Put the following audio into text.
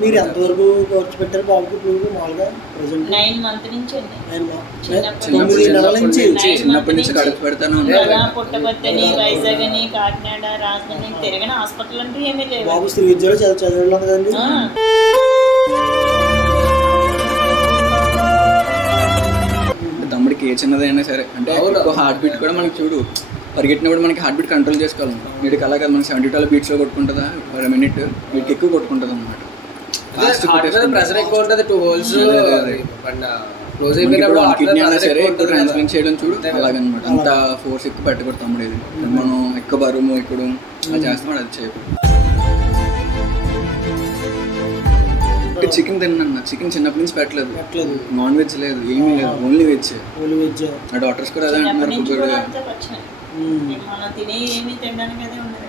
మీరు ఎంతవరకు ఖర్చు పెట్టారు బాబుకి ఇప్పుడు మామూలుగా ప్రెజెంట్ 9 మంత్ నుంచి అండి. చిన్నప్పటి నుంచి ఖర్చు పెడతాను పుట్టపర్తి, వైజాగ్ అని, కాకినాడ, రాజధాని తిరగని హాస్పిటల్ అంటూ ఏమీ లేవు. బాబు శ్రీ విద్యలో చదివాడు కదండి. తమ్ముడికి ఏ చిన్నదైనా సరే అంటే ఎక్కువ హార్ట్ బీట్ కూడా మనకి చూడు పరిగెట్టినప్పుడు మనకి హార్ట్ బీట్ కంట్రోల్ చేసుకోవాలి. వీడికి అలాగే మనకి 72 బీట్స్లో కొట్టుకుంటుందా పర్ మినిట్, వీటికి ఎక్కువ కొట్టుకుంటుంది అన్నమాట. ప్రెషర్ ఎక్కువ ఉంటుంది. 2 holes క్లోజ్ కిడ్నీ అయినా సరే ఎక్కువ ట్రాన్స్ప్లాంట్ చేయడం చూడు అలాగనమాట. అంత ఫోర్స్ ఎక్కువ పెట్టకూడదు తమ్ముడు. ఇది మనం ఎక్కువ బరువు ఎక్కువ అలా చేస్తాం, అది చేయకూడదు. చికెన్ తిన్నా, చికెన్ చిన్నప్పటి నుంచి పెట్టలేదు. నాన్ వెజ్ లేదు, ఏమీ లేదు, ఓన్లీ వెజ్. ఆ డాక్టర్స్ కూడా అదే అంటున్నారు. మనం తినే ఏమీ తినడానికి అదే ఉండదు.